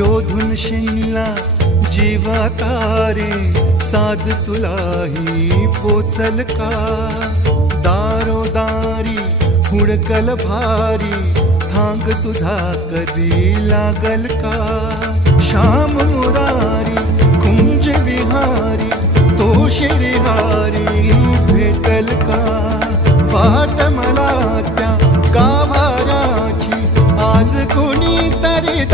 शोधून शिनला जीवा तारे, साध तुलाही पोचल का? दारोदारी हुडकल भारी, थांग तुझा कधी लागल का? श्याम मुरारी कुंज विहारी, तो शिरिहारी भेटल का? वाट मला त्या गाभाराची, आज कोणी तरी